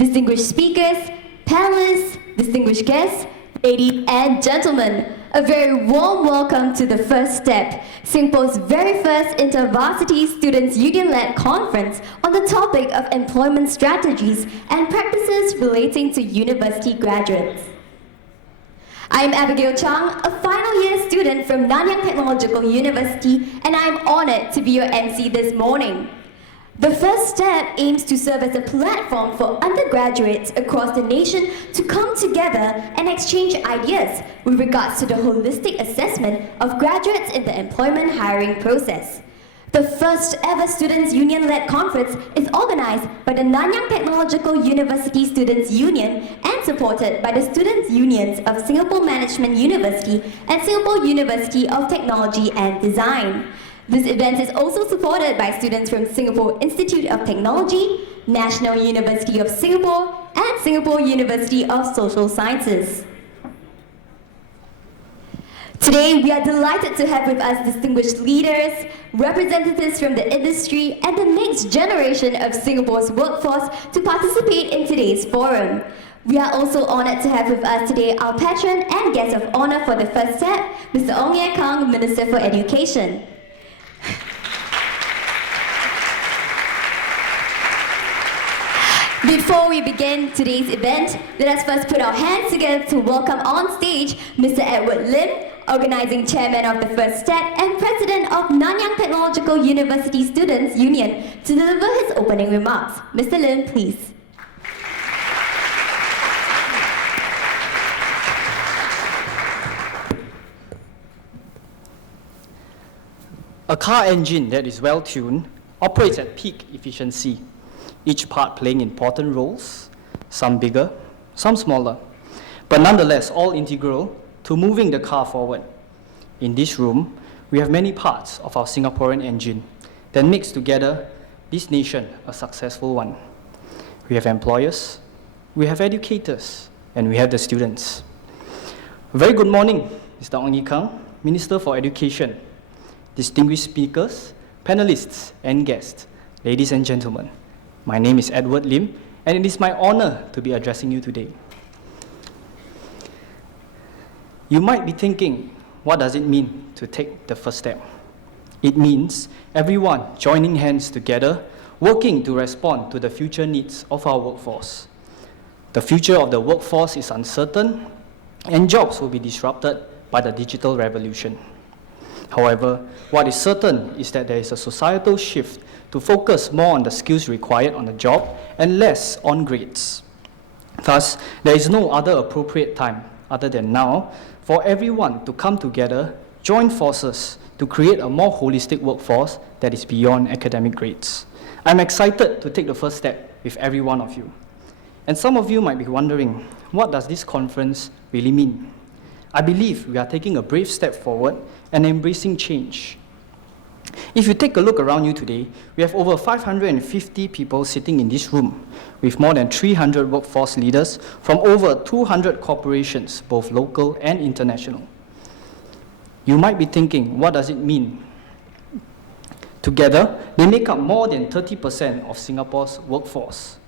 distinguished speakers, panelists, distinguished guests, ladies and gentlemen, a very warm welcome to the First Step, Singapore's very first inter-varsity students union-led conference on the topic of employment strategies and practices relating to university graduates. I am Abigail Chang, a final year student from Nanyang Technological University, and I am honored to be your MC this morning. The First Step aims to serve as a platform for undergraduates across the nation to come together and exchange ideas with regards to the holistic assessment of graduates in the employment hiring process. The first ever Students' Union-led conference is organized by the Nanyang Technological University Students' Union and supported by the Students' Unions of Singapore Management University and Singapore University of Technology and Design. This event is also supported by students from Singapore Institute of Technology, National University of Singapore, and Singapore University of Social Sciences. Today, we are delighted to have with us distinguished leaders, representatives from the industry, and the next generation of Singapore's workforce to participate in today's forum. We are also honored to have with us today our patron and guest of honor for the First Step, Mr. Ong Ye Kung, Minister for Education. Before we begin today's event, let us first put our hands together to welcome on stage Mr. Edward Lim, Organizing Chairman of the First Step and President of Nanyang Technological University Students' Union, to deliver his opening remarks. Mr. Lim, please. A car engine that is well-tuned operates at peak efficiency, each part playing important roles, some bigger, some smaller, but nonetheless all integral to moving the car forward. In this room, we have many parts of our Singaporean engine that makes together this nation a successful one. We have employers, we have educators, and we have the students. A very good morning, Mr. Ong Ye Kung, Minister for Education, distinguished speakers, panelists, and guests, ladies and gentlemen. My name is Edward Lim, and it is my honor to be addressing you today. You might be thinking, what does it mean to take the first step? It means everyone joining hands together, working to respond to the future needs of our workforce. The future of the workforce is uncertain, and jobs will be disrupted by the digital revolution. However, what is certain is that there is a societal shift to focus more on the skills required on the job and less on grades. Thus, there is no other appropriate time other than now for everyone to come together, join forces to create a more holistic workforce that is beyond academic grades. I'm excited to take the first step with every one of you. And some of you might be wondering, what does this conference really mean? I believe we are taking a brave step forward and embracing change. If you take a look around you today, we have over 550 people sitting in this room, with more than 300 workforce leaders from over 200 corporations, both local and international. You might be thinking, what does it mean? Together, they make up more than 30% of Singapore's workforce.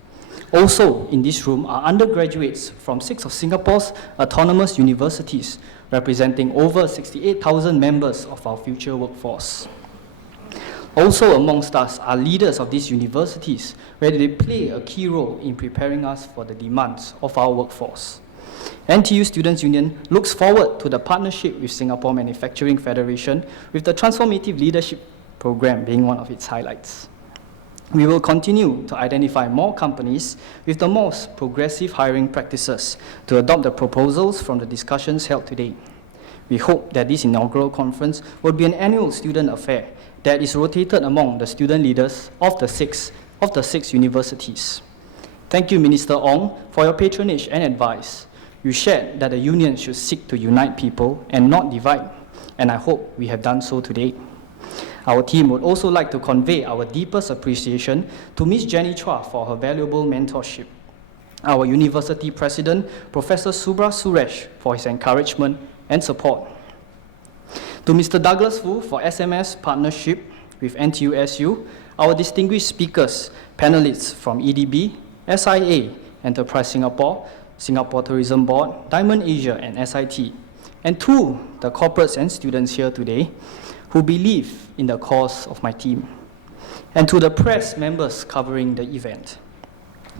Also in this room are undergraduates from 6 of Singapore's autonomous universities, representing over 68,000 members of our future workforce. Also amongst us are leaders of these universities, where they play a key role in preparing us for the demands of our workforce. NTU Students' Union looks forward to the partnership with Singapore Manufacturing Federation, with the Transformative Leadership Program being one of its highlights. We will continue to identify more companies with the most progressive hiring practices to adopt the proposals from the discussions held today. We hope that this inaugural conference will be an annual student affair that is rotated among the student leaders of the six universities. Thank you, Minister Ong, for your patronage and advice. You shared that the union should seek to unite people and not divide, and I hope we have done so today. Our team would also like to convey our deepest appreciation to Ms. Jenny Chua for her valuable mentorship, our University President, Professor Subra Suresh, for his encouragement and support, to Mr. Douglas Fu for SMS partnership with NTUSU, our distinguished speakers, panelists from EDB, SIA, Enterprise Singapore, Singapore Tourism Board, Diamond Asia, and SIT, and to the corporates and students here today who believe in the cause of my team, and to the press members covering the event.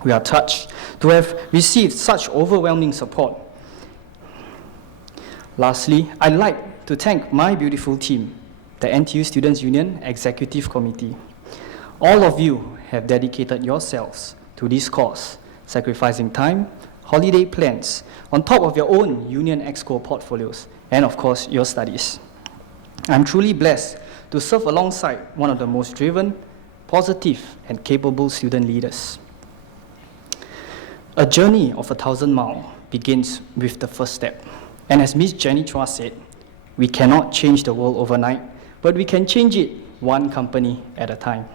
We are touched to have received such overwhelming support. Lastly, I'd like to thank my beautiful team, the NTU Students' Union Executive Committee. All of you have dedicated yourselves to this cause, sacrificing time, holiday plans, on top of your own Union Exco portfolios, and of course, your studies. I'm truly blessed to serve alongside one of the most driven, positive, and capable student leaders. A journey of 1,000 miles begins with the first step. And as Ms. Jenny Chua said, we cannot change the world overnight, but we can change it one company at a time.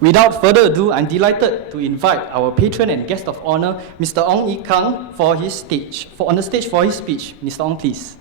Without further ado, I'm delighted to invite our patron and guest of honor, Mr. Ong Yi Kang, on the stage for his speech. Mr. Ong, please.